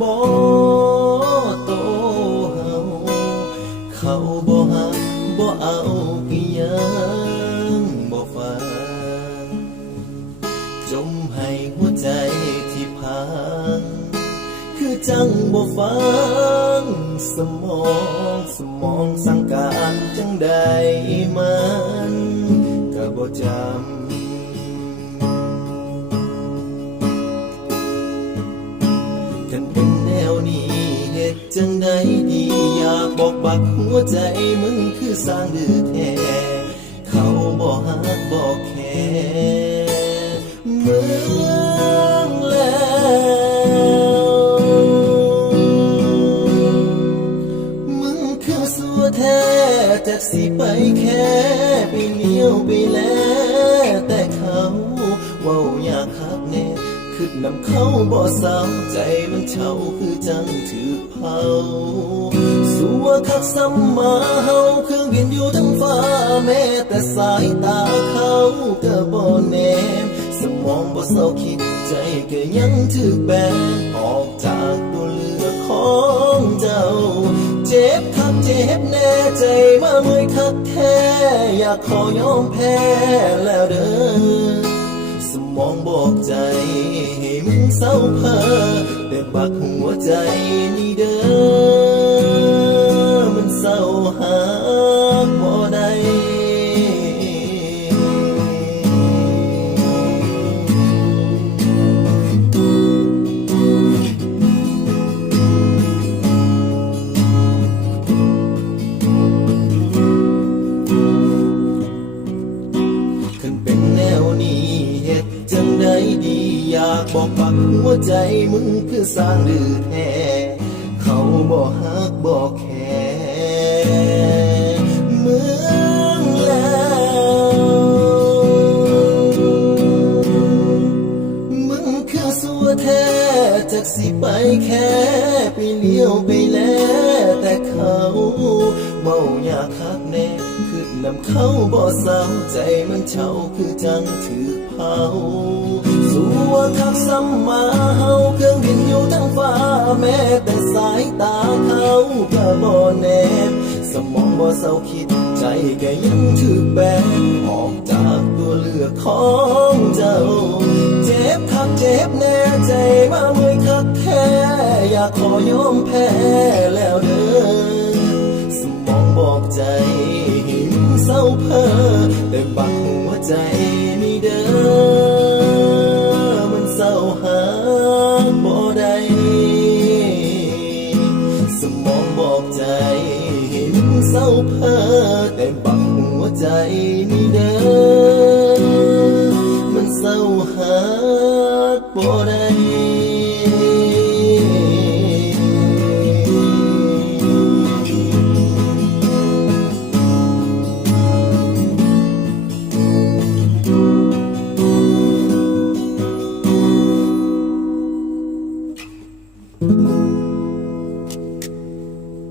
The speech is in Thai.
บ่โตเฮาเขาบ่หักบ่เอาอีหยังบ่ฟังจมให้หัวใจที่พัง คือจังบ่ฟัง สมองสมองสังการจังใดมันก็บ่จำกันเป็น นี้เหตุจังใดดีอยากบอกบักหัวใจมึงคือสร้างดื้อแท้เขาบ่ฮักบ่แค่มึงแล้วมึงคือสัวแท้จากสิไปแค่ เขาบ่เศร้าใจมันเช่าคือจังถือเผาสัวคักซ้ำมาเฮาเครื่องบินอยู่ทั้งฟ้าแม้แต่สายตาเขาก็บ่แนมสมองบ่เศร้าคิดใจก็ยังถือแบนออกจากตัวเลือกของเจ้า เจ็บคักเจ็บแน่ใจมาเมื่อยคักแท้อยากขอยอมแพ้แล้วเด้อ สมองบอกใจ ให้มึงเศร้าเพ้อแต่บักหัวใจนี่เด้อมันเศร้าหา บอกปักหัวใจมึงคือสร้างดื้อแท้เขาบ่ฮักบ่แค่มึงแล้วมึงคือสัวแท้จากสิไปแค่ไปเลี้ยวไปแล้วแต่เขาเมาอยากคักแน่คือนำเขาบ่เศร้าใจมันเช่าคือจังถือเผา สัวคักซ้ำมาเฮาเครื่องบินอยู่ทั้งฟ้าแม้แต่สายตาเขาก็บ่แนมสมองบ่เศร้าคิดใจก็ยังถือแบนออกจากตัวเลือกของเจ้า เจ็บคักเจ็บแน่ใจมาเมื่อยคักแท้อยากขอยอมแพ้แล้วเด้อสมองบอกใจห้มเศร้าเพ้อแต่บักหัวใจ เศร้าเพ้อแต่บักหัวใจนี่เด้อมันเศร้าหาบ่ได้